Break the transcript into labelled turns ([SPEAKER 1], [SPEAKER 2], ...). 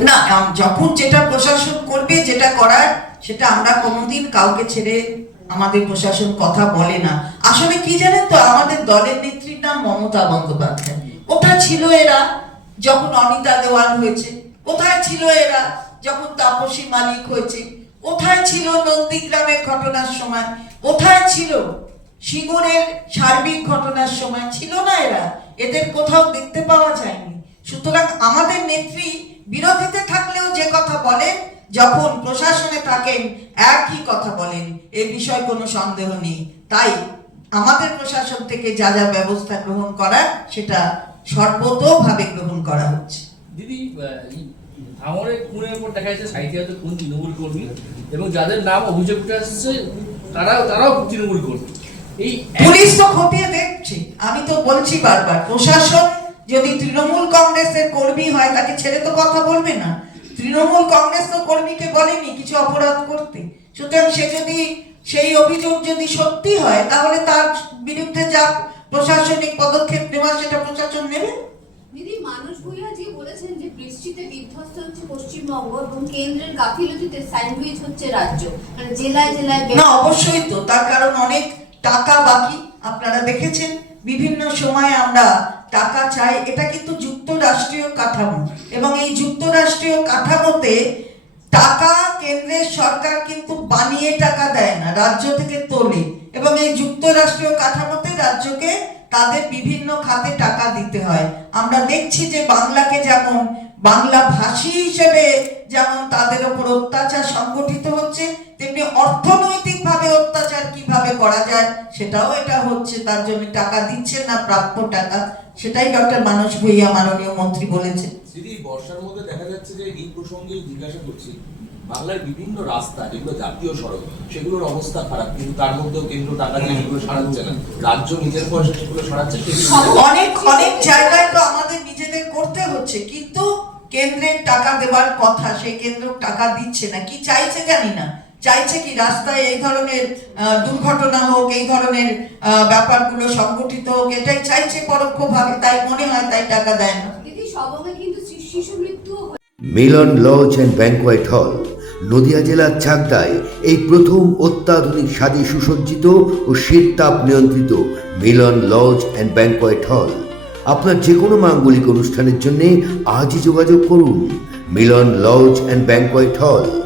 [SPEAKER 1] না যখন যেটা প্রশাসন করবে, যেটা করার, সেটা আমরা কোনোদিন কাউকে ছেড়ে আমাদের প্রশাসন কথা বলে না। আসলে কি জানেন তো, আমাদের দলের নেত্রীর নাম মমতা বন্দ্যোপাধ্যায়। কোথায় ছিল এরা যখন অনিতা দেওয়ান হয়েছে? কোথায় ছিল এরা যখন তাপসী মালিক হয়েছে? কোথায় ছিল নন্দীগ্রামের ঘটনার সময়? কোথায় ছিল সিঙ্গুরের সার্বিক ঘটনার সময়? ছিল না এরা। এদের কোথাও দেখতে পাওয়া যায়নি। সুতরাং আমাদের নেত্রী বিরোধীতে থাকলেও যে কথা বলেন, যখন প্রশাসনে থাকেন, একই কথা বলেন। এ বিষয়ে কোনো সন্দেহ নেই। তাই আমাদের প্রশাসন থেকে যা যা ব্যবস্থা গ্রহণ করার, সেটা সর্বতোভাবে গ্রহণ করা হচ্ছে।
[SPEAKER 2] দিদি এই খুনের উপর দেখা যাচ্ছে সাহিত্যে কোন তৃণমূল কর্মী এবং যাদের নাম অভিযোগ উঠে আসছে তারাও তারাও তৃণমূল কর্মী।
[SPEAKER 1] পুলিশ তো খতিয়ে দেখছে। আমি তো বলছি বারবার প্রশাসন যদি তৃণমূল কংগ্রেসের কর্মী হয় তাকে ছেড়ে তো কথা বলবে না। তৃণমূল কংগ্রেস তো কর্মীকে বলেনি কিছু অপরাধ করতে। সুতরাং সে যদি সেই অভিযোগ যদি সত্যি হয় তাহলে তার বিরুদ্ধে যা প্রশাসনিক পদক্ষেপ নেওয়া সেটা প্রশাসন নেবে?
[SPEAKER 3] দিদি মানুষ ভূঁইয়া জি বলেছেন যে বৃষ্টিতে বিধ্বস্ত হচ্ছে পশ্চিমবঙ্গ এবং কেন্দ্রের গাফিলতিতে স্যান্ডউইচ হচ্ছে রাজ্য। মানে জেলায় জেলায়
[SPEAKER 1] না অবশ্যই তো। তার কারণ অনেক টাকা বাকি, আপনারা দেখেছেন, বিভিন্ন সময় আমরা টাকা চাই, এটা কিন্তু যুক্তরাষ্ট্রীয় কাঠামো। এবং এই যুক্তরাষ্ট্রীয় কাঠামোতে টাকা কেন্দ্রের সরকার কিন্তু বানিয়ে টাকা দেয় না, রাজ্য থেকে তোলে। এবং এই যুক্তরাষ্ট্রীয় কাঠামোতে রাজ্যকে তাদের বিভিন্ন খাতে টাকা দিতে হয়। আমরা দেখছি যে বাংলাকে যেমন, বাংলা ভাষী হিসেবে যেমন তাদের উপর অত্যাচার সংগঠিত হচ্ছে, তেমনি অর্থনৈতিক ভাবে অত্যাচার করা যায় সেটাও এটা হচ্ছে তার জন্য টাকা দিচ্ছেন না প্রাপ্য টাকা। সেটাই ডক্টর মানস ভূঁইয়া মাননীয় মন্ত্রী বলেছেন।
[SPEAKER 4] দিদি বর্ষার মধ্যে দেখা যাচ্ছে যে এই প্রসঙ্গে জিজ্ঞাসা করছি বাংলার বিভিন্ন রাস্তা যেগুলো জাতীয় সড়ক সেগুলোর অবস্থা খারাপ কিন্তু তার মধ্যেও কেন্দ্র টাকা দিয়ে সেগুলো সারাচ্ছে না। রাজ্য নিজের পয়সা সেগুলো সারাচ্ছে
[SPEAKER 1] অনেক অনেক জায়গায় তো আমাদের নিজেদের করতে হচ্ছে কিন্তু কেন্দ্রের টাকা দেওয়ার কথা সেই কেন্দ্র টাকা দিচ্ছে না কি চাইছে জানি না। চাইছে কি রাস্তায় এই ধরনের দুর্ঘটনা হোক এই ধরনের আহ, ব্যাপারগুলো সংগঠিত হোক এটাই চাইছে পরোক্ষভাবে তাই মনে হয় তাই টাকা দেয় না।
[SPEAKER 3] দিদি সবঙ্গে কিন্তু শি- শিশু মৃত্যু
[SPEAKER 5] মিলন lodge and banquet hall Nadia জেলার চাকদায় এই প্রথম অত্যাধুনিক স্বাদে সুসজ্জিত ও শীত তাপ নিয়ন্ত্রিত মিলন লজ অ্যান্ড ব্যাংকোয়েট হল। আপনার যে কোনো মাঙ্গলিক অনুষ্ঠানের জন্য আজই যোগাযোগ করুন মিলন লজ অ্যান্ড ব্যাংকোয়েট হল।